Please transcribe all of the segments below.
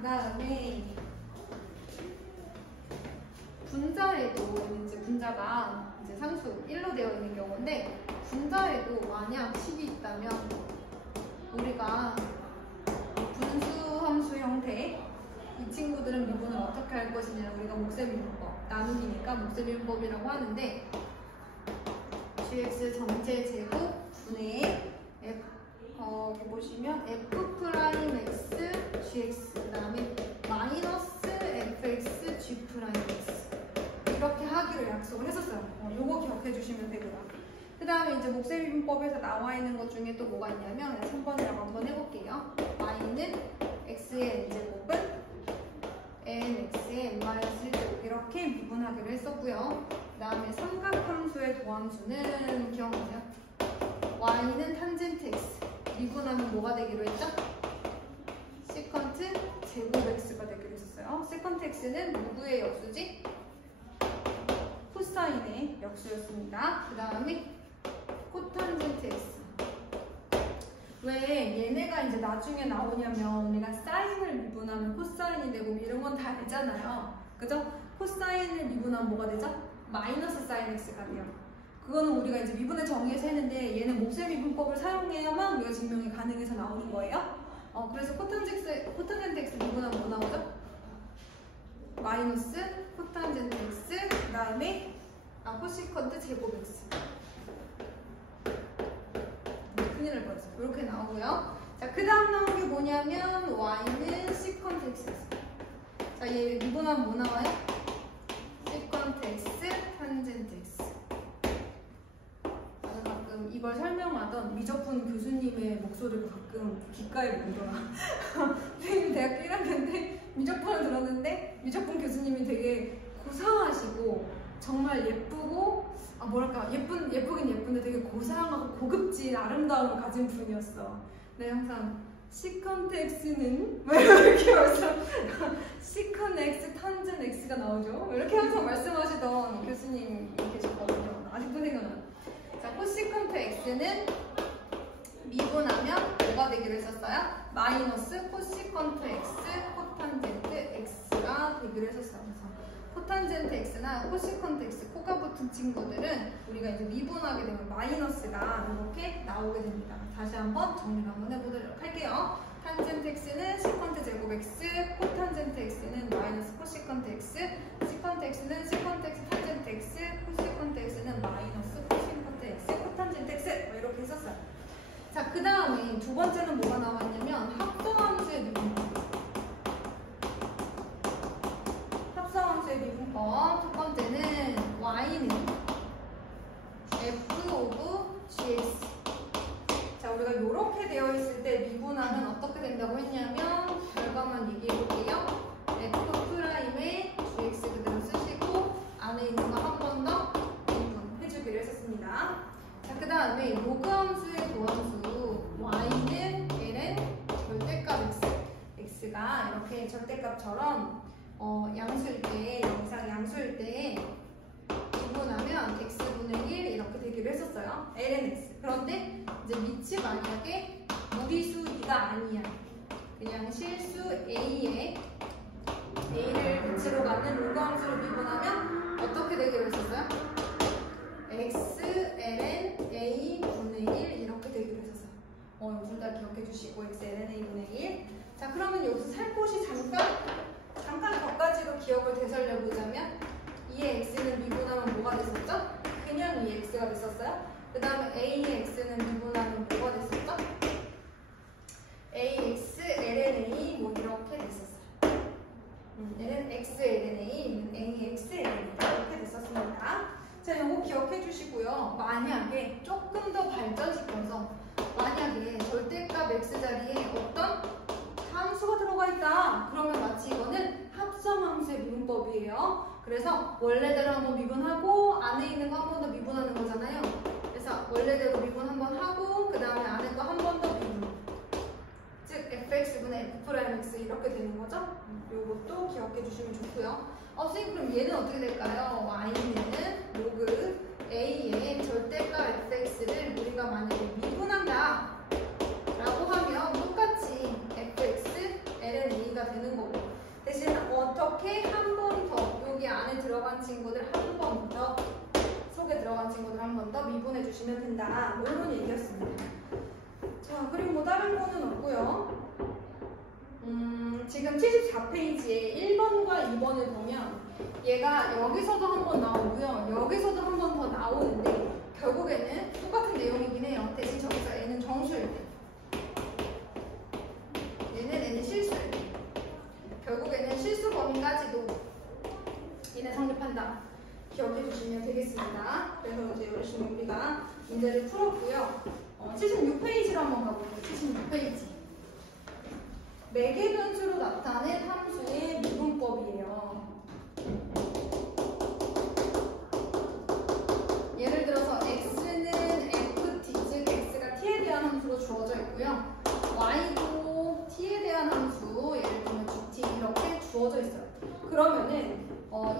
그 다음에 분자에도 이제 분자가 이제 상수 1로 되어 있는 경우인데 분자에도 만약 식이 있다면 우리가 분수 함수 형태 이 친구들은 미분을 어떻게 할 것이냐 우리가 몫의 미분법 나누기니까 몫의 미분법이라고 하는데 gx 전체 제곱 분의 f 보시면 f 프라임 x gx 그 다음에 마이너스 fx g 프라임 x 이렇게 하기로 약속을 했었어요. 요거 기억해 주시면 되고요. 그 다음에 이제 몫의 미분법에서 나와 있는 것 중에 또 뭐가 있냐면 3번이라고 한번 해볼게요. y는 x의 n제곱은 nx의 n-1제곱 이렇게 미분하기로 했었고요. 그 다음에 삼각함수의 도함수는 기억나세요? y는 탄젠트 x 미분하면 뭐가 되기로 했죠? 세컨트 제곱 x가 되기로 했었어요. 세컨트 x는 누구의 역수지? 코사인의 역수였습니다. 그 다음에 코탄젠트 x. 왜 얘네가 이제 나중에 나오냐면 우리가 사인을 미분하면 코사인이 되고 이런 건 다 알잖아요. 그죠? 코사인을 미분하면 뭐가 되죠? 마이너스 사인 x가 돼요. 그거는 우리가 이제 미분의 정의에서 했는데 얘는 몫의 미분법을 사용해야만 우리가 증명이 가능해서 나오는 거예요. 그래서 코탄젠트 x 미분하면 뭐 나오죠? 마이너스 코탄젠트 x 그 다음에 코시컨트 제곱 x 큰일 날 뻔했어요. 이렇게 나오고요. 자, 그 다음 나온 게 뭐냐면 y는 시컨트 x. 자, 얘 미분하면 뭐 나와요? 시컨트 x 탄젠트 x. 나는 가끔 이걸 설명하던 미적분 교수님의 목소리가 가끔 귓가에 맴돌아. 선생님이 대학교 1학년 때 미적분을 들었는데 미적분 교수님이 되게 고상하시고 정말 예쁘고 뭐랄까 예쁘긴 예쁜데 되게 고상하고 고급진 아름다움을 가진 분이었어. 근데 항상 시컨트 x는 왜 이렇게 벌써 시컨 x 탄젠 x가 나오죠? 이렇게 항상 말씀하시던 교수님이 계셨거든요. 아직도 생각나요. 자, 코시컨트 x는 미분하면 뭐가 되기로 했었어요? 마이너스 코시컨트 x 코탄젠트 x가 되기로 했었어요. 코탄젠트 x나 코시컨트 x 코가 붙은 친구들은 우리가 이제 미분하게 되면 마이너스가 이렇게 나오게 됩니다. 다시 한번 정리를 한번 해보도록 할게요. 탄젠트 x는 시컨트 제곱 x, 코탄젠트 x는 마이너스 코시컨트 x, 시컨트 x는 시컨트 x 탄젠트 x, 코시컨트 x는 마이너스 코시컨트 x, 코탄젠트 x 이렇게 했었어요. 자, 그 다음에 두 번째는 뭐가 나왔냐면 합성함수의 미분법. 합성함수의 미분법 첫 번째는 y는 f 오브 gx. 자, 우리가 이렇게 되어 있을 때 미분하면 어떻게 된다고 했냐면 결과만 얘기해 볼게요. f 프라임에 gx 그대로 쓰시고 안에 있는 거 한 번 더 미분해주기로 했었습니다. 자, 그 다음에 로그 함수의 도함수 y는 ln 절대값 x. x가 이렇게 절대값처럼 양수일 때, 영상 양수일 때 미분하면 x분의 1 이렇게 되기로 했었어요. ln x. 그런데 이제 밑이 만약에 무리수 2가 아니야. 그냥 실수 a에 a를 밑으로 가는 로그 함수를 미분하면 어떻게 되기로 했었어요? x ln a 분의 1 이렇게 되기로 했었어요. 둘 다 기억해 주시고 x ln a 분의 1. 자, 그러면 여기서 살 곳이 잠깐 격가지로 기억을 되살려 보자면 2의 x는 미분하면 뭐가 됐었죠? 그냥 2x가 됐었어요. 그 다음에 a의 x는 미분하면 뭐가 됐었죠? ax ln a 뭐 이렇게 됐었어요. 얘는 x ln a, a x ln a 이렇게 됐었습니다. 자, 요거 기억해 주시고요. 만약에 조금 더 발전시켜서 만약에 절대값 x 자리에 어떤 함수가 들어가 있다. 그러면 마치 이거는 합성함수의 미분법이에요. 그래서 원래대로 한번 미분하고 안에 있는 거 한 번 더 미분하는 거잖아요. 그래서 원래대로 미분 한번 하고 그 다음에 안에 거 한 번 더 미분. 즉 fx분의 f'x 이렇게 되는 거죠. 요것도 기억해 주시면 좋고요. 선생님 그럼 얘는 어떻게 될까요? y는 로그 a의 절대값 fx를 우리가 만약에 미분한다 라고 하면 똑같이 fx ln a가 정리가 되는 거고, 대신 어떻게 한 번 더 여기 안에 들어간 친구들 한 번 더, 속에 들어간 친구들 한 번 더 미분해 주시면 된다. 뭐 이런 얘기였습니다. 자, 그리고 뭐 다른 거는 없고요. 지금 74페이지에 1번과 2번을 보면 얘가 여기서도 한 번 나오고요. 여기서도 한 번 더 나오는데 결국에는 똑같은 내용이긴 해요. 대신 저기서 N은 정수일 때, 얘는 N은 실수일 때. 결국에는 실수 범위까지도 얘는 성립한다. 기억해 주시면 되겠습니다. 그래서 이제 열심히 우리가 문제를 풀었고요. 76페이지로 한번 가볼게요. 76페이지. 매개 변수로 나타낸 함수의 미분법이에요. 예를 들어서 x는 ft, 즉 x가 t에 대한 함수로 주어져 있고요. y도 t에 대한 함수, 예를 들면 gt 이렇게 주어져 있어요. 그러면은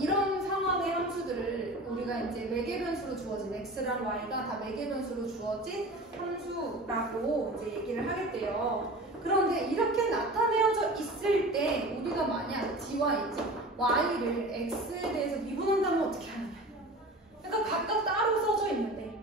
이런 상황의 함수들을 우리가 이제 매개 변수로 주어진 x랑 y가 다 매개 변수로 주어진 함수라고 이제 얘기를 하겠대요. 그런데 이렇게 나타내어져 있을 때 우리가 만약 g와 y를 x에 대해서 미분한다면 어떻게 하느냐? 그러니까 각각 따로 써져 있는데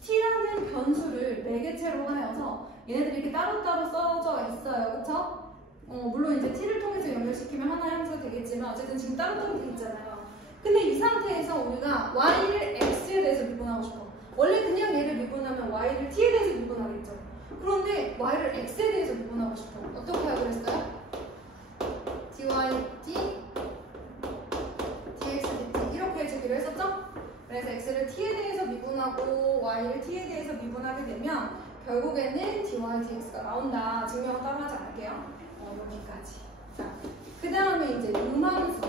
t라는 변수를 매개체로 하여서 얘네들이 이렇게 따로따로 써져 있어요. 그쵸? 물론 이제 t를 통해서 연결시키면 하나의 함수가 되겠지만 어쨌든 지금 따로따로 돼 있잖아요. 근데 이 상태에서 우리가 y를 x에 대해서 미분하고 싶어. 원래 그냥 얘를 미분하면 y를 t에 대해서 미분하겠죠. 그런데 y를 x에 대해서 미분하고 싶어. 어떻게 하기로 했어요? dy, d, dx, dt 이렇게 해주기로 했었죠? 그래서 x를 t에 대해서 미분하고 y를 t에 대해서 미분하게 되면 결국에는 dy, dx가 나온다. 증명은 따로 하지 않을게요. 여기까지. 자, 그 다음에 이제 음함수.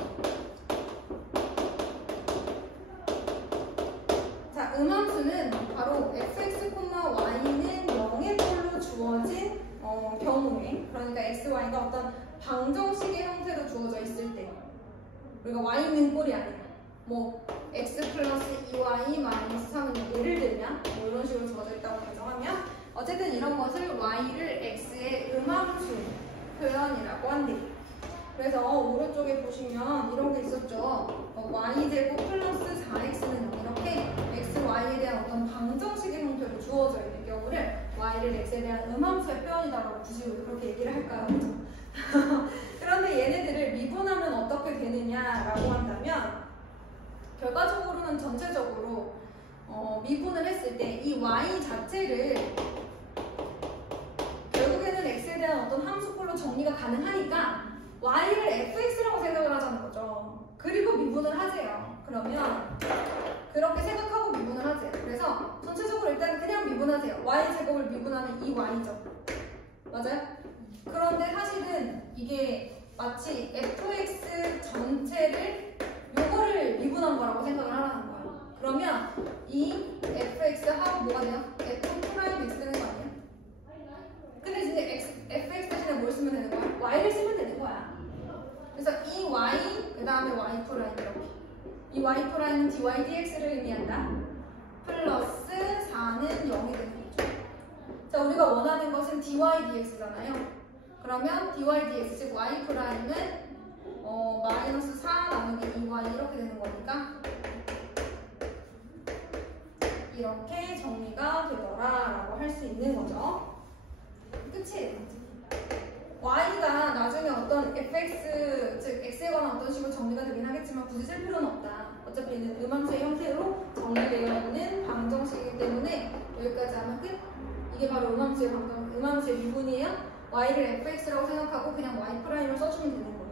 자, 음함수는 바로 fx, y는 0의 꼴로 주어진 경우에, 그러니까 x, y가 어떤 방정식의 형태로 주어져 있을 때, 우리가 y는 꼴이 아니라 뭐 x 플러스 2y 마이너스 3은 예를 들면 뭐 이런 식으로 주어져 있다고 가정하면 어쨌든 이런 것을 y를 x의 음함수 표현이라고 한대. 그래서 오른쪽에 보시면 이런 게 있었죠. y제곱 플러스 4x는 이렇게 x, y에 대한 어떤 방정식의 형태로 주어져 있는 경우를 y를 x에 대한 음함수의 표현이다라고 굳이 그렇게 얘기를 할까요? 그런데 얘네들을 미분하면 어떻게 되느냐라고 한다면 결과적으로는 전체적으로 미분을 했을 때 이 y 자체를 결국에는 x에 대한 어떤 함수꼴로 정리가 가능하니까 y를 fx라고 생각을 하자는 거죠. 그리고 미분을 하세요. 그러면 그렇게 생각하고 미분을 하세요. 그래서 전체적으로 일단 그냥 미분하세요. y제곱을 미분하면 2y죠. 맞아요? 그런데 사실은 이게 마치 fx 전체를 요거를 미분한 거라고 생각을 하라는 거예요. 그러면 이 fx하고 뭐가 돼요? f 프라임 x 되는 거 아니에요? 근데 이제 fx 대신에 뭘 쓰면 되는 거야? y를 쓰면 되는 거야. 그래서 이 y, 그 다음에 y 프라임 이렇게. 이 y 프라임은 dy dx를 의미한다. 플러스 4는 0이 되는 거죠. 자, 우리가 원하는 것은 dy dx잖아요. 그러면 dy dx, 즉 y 프라임은 마이너스 4 나누기 2y 이렇게 되는 거니까 이렇게 정리가 되더라라고 할 수 있는 거죠. 끝이에요. y가 나중에 어떤 fx, 즉 x에 관한 어떤 식으로 정리가 되긴 하겠지만 굳이 쓸 필요는 없다. 어차피 얘는 음함수의 형태로 정리되어 있는 방정식이기 때문에 여기까지 하면 끝. 이게 바로 음함수의 미분이에요. y를 fx라고 생각하고 그냥 y'을 써주면 되는 거예요.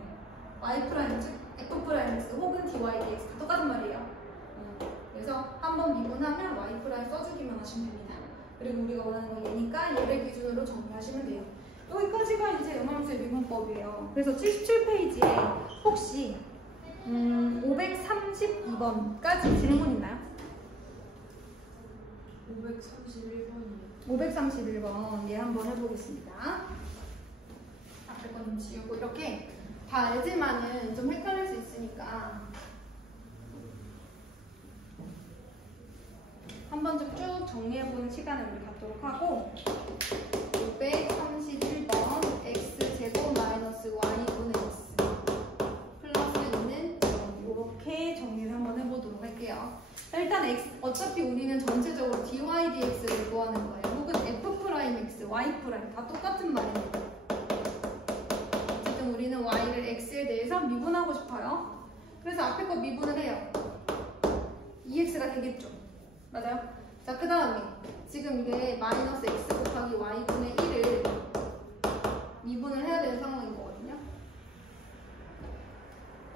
y', 즉 f', 혹은 dy, dx 다 똑같은 말이에요. 그래서 한번 미분하면 y' 써주기만 하시면 됩니다. 그리고 우리가 원하는 건 얘니까 얘를 기준으로 정리하시면 돼요. 여기까지가 이제 음함수의 미분법이에요. 그래서 77페이지에 혹시 532번까지 질문 있나요? 531번이요. 531번 예 한번 해보겠습니다. 앞에 거 좀 지우고 이렇게 다 알지만은 좀 헷갈릴 수 있으니까 한번 좀 쭉 정리해보는 시간을 우리 갖도록 하고 531번 x제곱 마이너스 y분의 어차피 우리는 전체적으로 dy dx를 구하는 거예요. 혹은 f'(x), y' 다 똑같은 말입니다. 어쨌든 우리는 y를 x에 대해서 미분하고 싶어요. 그래서 앞에 거 미분을 해요. 2x가 되겠죠. 맞아요? 자, 그 다음에 지금 이게 마이너스 x 곱하기 y분의 1을 미분을 해야 되는 상황인 거거든요.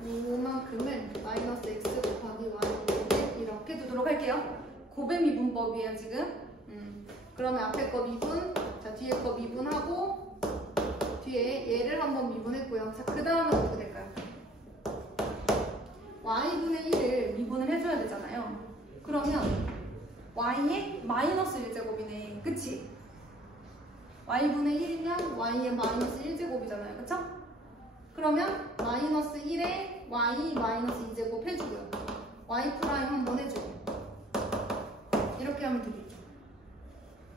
이만큼을 마이너스 x 곱하기 y분의 1 이렇게 두도록 할게요. 곱의 미분법이에요 지금. 그러면 앞에 거 미분, 자 뒤에 거 미분하고 뒤에 얘를 한번 미분했고요. 자, 그 다음은 어떻게 될까요? y분의 1을 미분을 해줘야 되잖아요. 그러면 y의 마이너스 1제곱이네. 그치? y분의 1이면 y의 마이너스 1제곱이잖아요. 그쵸? 그러면 마이너스 1에 y 마이너스 2제곱 해주고요. y 프라임 한번 해주고 이렇게 하면 되겠죠.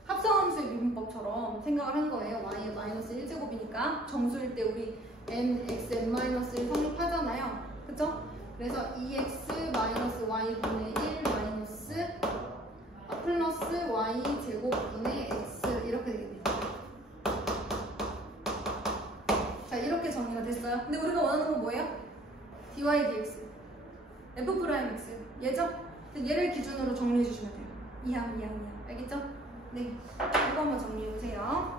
합성함수의 미분법처럼 생각을 한 거예요. y의 마이너스 1제곱이니까 정수일 때 우리 nx, n-1 성립하잖아요. 그쵸? 그래서 2x 마이너스 y분의 1 마이너스 플러스 y 제곱분의 x 이렇게 되겠네요. 자, 이렇게 정리가 됐어요. 근데 우리가 원하는 건 뭐예요? dy dx f'(x) 얘죠? 얘를 기준으로 정리해 주시면 돼요. 이항 알겠죠? 네, 이거 한번 정리해 보세요.